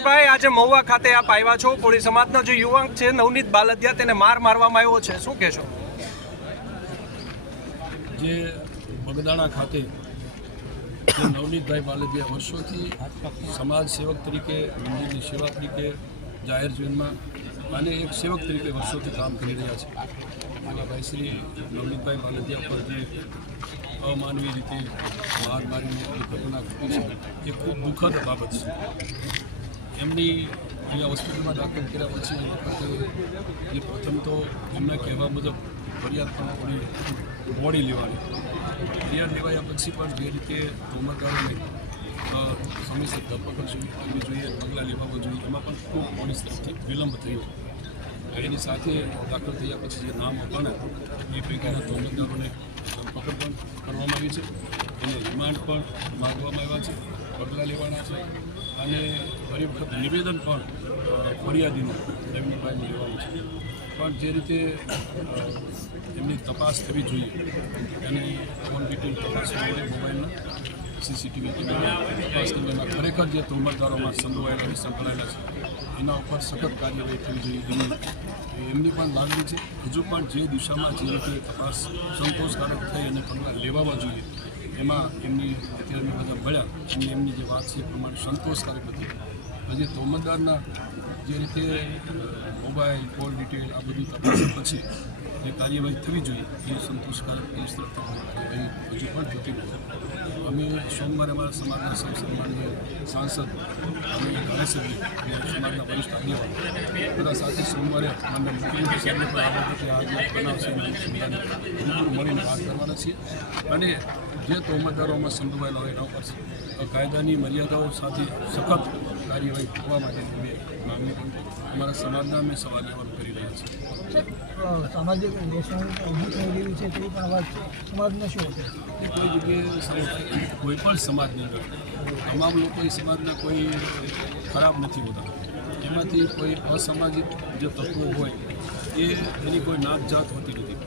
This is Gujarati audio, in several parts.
ભાઈ આજે મહુવા ખાતે આપ આવ્યા છો, કોળી સમાજનો જે યુવક છે નવનીત બાલદિયા તેને મારવામાં આવ્યો છે, શું કહેશો? જે બગદાણા ખાતે જે નવનીતભાઈ બાલદિયા વર્ષોથી સમાજ સેવક તરીકે, મંદિરની સેવા તરીકે, જાહેર જીવનમાં અને એક સેવક તરીકે વર્ષોથી કામ કરી રહ્યા છે. એવા ભાઈ શ્રી નવનીતભાઈ બાલદિયા પર જે અમાનવી રીતે માર મારીને જે ઘટના ઘટી છે એ ખૂબ દુઃખદ બાબત છે. એમની અહીંયા હોસ્પિટલમાં દાખલ કર્યા પછી જે પ્રથમ તો એમના કહેવા મુજબ ફરિયાદ પણ થોડી મોડી લેવાની. ફરિયાદ લેવાયા પછી પણ જે રીતે તોમતદારોને સમયસર ધરપકડ કરવી જોઈએ, પગલાં લેવા જોઈએ, એમાં પણ ખૂબ પોલીસ તરફથી વિલંબ થયો. એની સાથે દાખલ થયા પછી જે નામ અપાણા એ પૈકીના તોમતદારોને ધરપકડ પણ કરવામાં આવી છે, એને રિમાન્ડ પણ માંગવામાં આવ્યા છે, પગલાં લેવાના છે અને ફરી વખત નિવેદન પણ ફરિયાદીનું નવનીતભાઈનું લેવાનું છે. પણ જે રીતે એમની તપાસ થવી જોઈએ અને ફોન ડિટેલ તપાસ જોઈએ, મોબાઈલના સીસીટીવી કેમેરાની તપાસ કરીને ખરેખર જે તોમતદારોમાં સંકળાયેલા છે એના ઉપર સખત કાર્યવાહી થવી જોઈએ એમની પણ લાગણી છે. હજુ પણ જે દિશામાં જે રીતે તપાસ સંતોષકારક થઈ અને પગલાં લેવા જોઈએ એમાં એમની અત્યારની બધા મળ્યા અને એમની જે વાત છે એ પ્રમાણે સંતોષકારક હતી. હજી તોમતદારના જે રીતે મોબાઈલ કોલ ડિટેલ આ બધી તપાસ પછી જે કાર્યવાહી થવી જોઈએ એ સંતોષકારક પોલીસ તરફથી કાર્યવાહી હજુ પણ થતી નથી. અમે સોમવારે અમારા સમાજના સૌ સન્માનીય સાંસદ અને ધારાસભ્ય સમાજના વરિષ્ઠ આગેવાન બધા સાથે સોમવારે માનનીય મુખ્યમંત્રી સાહેબને પણ આ બાબતે આજે બનાવશે રૂબરૂ મળીને વાત કરવાના છીએ અને જે તોમતદારોમાં સંડોવાયેલા હોય એના ઉપર કાયદાની મર્યાદાઓ સાથે સખત કાર્યવાહી થવા માટે અમે માંગણી પણ અમારા સમાજના અમે સવાલ જવાબ કરી રહ્યા છીએ. સામાજિક ઊભું થઈ રહ્યું છે તેવી પણ અવાજ સમાજનો શું હશે? એ કોઈ જગ્યાએ કોઈ પણ સમાજની અંદર તમામ લોકો એ સમાજના કોઈ ખરાબ નથી હોતા. એમાંથી કોઈ અસામાજિક જે તત્વો હોય એની કોઈ નાત જાત હોતી નથી.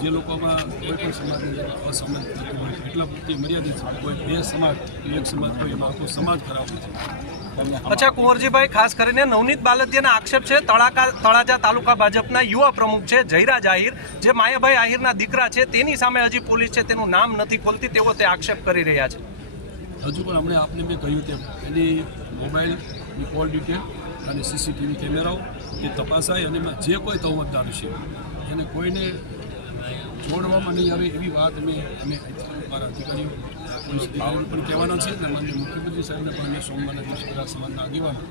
જે લોકોમાં કોઈ પણ સમાજની અંદર અસામાજિક તત્વો હોય એટલા પૂરતી મર્યાદિત છે. કોઈ બે સમાજ એક સમાજ હોય એમાં આખો સમાજ ખરાબ હોય છે. અચ્છા કુંવરજીભાઈ, ખાસ કરીને નવનીત બાલદિયાના આક્ષેપ છે તળાજા તાલુકા ભાજપના યુવા પ્રમુખ છે જયરાજ આહિર, જે માયાભાઈ આહિરના દીકરા છે, તેની સામે હજી પોલીસ છે તેનું નામ નથી ખોલતી તેવો તે આક્ષેપ કરી રહ્યા છે. હજુ પણ હમણાં આપને મેં કહ્યું તેમ એની મોબાઈલની કોલ ડિટેલ અને સીસીટીવી કેમેરાઓ એ તપાસાય અને એમાં જે કોઈ તોમતદાર છે એને કોઈને છોડવામાં નહીં આવે એવી વાત અમે અમારા અધિકારીઓ પોલીસ અધિકારીઓ પણ કહેવાના છે અને માનનીય મુખ્યમંત્રી સાહેબને પણ અમે સોમવારના દિવસે બધા સમાજના આગેવાનો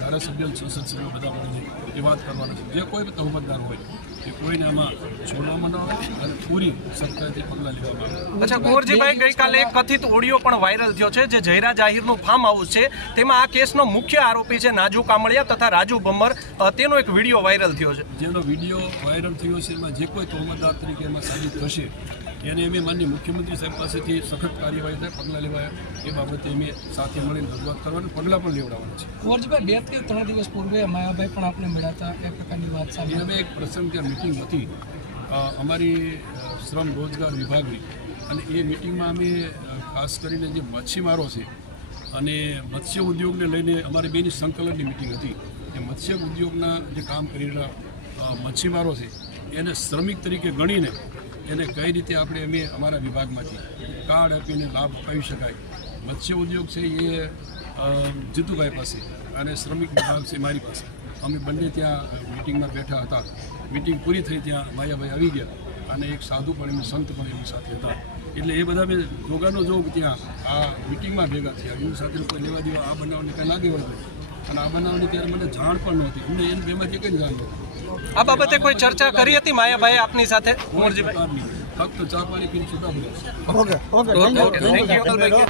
ધારાસભ્યો સંસદ સભ્યો બધા મળીને એ વાત કરવાના છે. જે કોઈ તોમતદાર હોય એ કોઈને આમાં છોડવામાં ન આવે અને પૂરી સખ્તાઈથી પગલાં લેવામાં આવે. અચ્છા કુંવરજીભાઈ, ગઈકાલે એક કથિત ઓડિયો પણ વાયરલ થયો છે જે જયરાજ આહિરનું ફાર્મ હાઉસ છે, તેમાં આ કેસનો મુખ્ય આરોપી છે નાજુ કામળિયા તથા રાજુ ભમ્મર, તેનો એક વિડીયો વાયરલ થયો છે. જેનો વિડીયો વાયરલ થયો છે એમાં જે કોઈ તોમતદાર તરીકે એમાં સાબિત થશે એને અમે માનનીય મુખ્યમંત્રી સાહેબ પાસેથી સખત કાર્યવાહી થાય, પગલાં લેવાયા એ બાબતે અમે સાથે મળીને રજૂઆત કરવાની, પગલાં પણ લેવડાવવાના છે. કુંવરજીભાઈ, 2 થી 3 દિવસ પૂર્વે માયાભાઈ પણ આપણે મળ્યા હતા, એ પ્રકારની વાત સામે અમે એક પ્રસંગ ત્યાં મિટિંગ હતી અમારી શ્રમ રોજગાર વિભાગની અને એ મિટિંગમાં અમે ખાસ કરીને જે મચ્છીમારો છે અને મત્સ્ય ઉદ્યોગને લઈને અમારી બેની સંકલનની મિટિંગ હતી. એ મત્સ્ય ઉદ્યોગના જે કામ કરી રહેલા મચ્છીમારો છે એને શ્રમિક તરીકે ગણીને એને કઈ રીતે આપણે અમે અમારા વિભાગમાંથી કાર્ડ આપીને લાભ અપાવી શકાય. મત્સ્ય ઉદ્યોગ છે એ જીતુભાઈ પાસે અને શ્રમિક વિભાગ છે મારી પાસે. અમે બંને ત્યાં મિટિંગમાં બેઠા હતા. મિટિંગ પૂરી થઈ ત્યાં માયાભાઈ આવી ગયા અને એક સાધુ પણ એમની સંત પણ એમની સાથે હતા. એટલે એ બધા મેં જોગાનો જોગ ત્યાં આ મિટિંગમાં ભેગા થયા. એમની સાથે કોઈ લેવા દેવા આ બનાવવાની કંઈ લાગે વળતું અને આ બનાવવાની ત્યારે મને જાણ પણ નહોતી. એમને એને બેમાંથી કંઈ જાણ નહોતી. આ બાબતે કોઈ ચર્ચા કરી હતી માયાભાઈ આપની સાથે? કુંવરજીભાઈ, ફક્ત ચા પાણી પીને છૂટા પડ્યા. Okay thank you.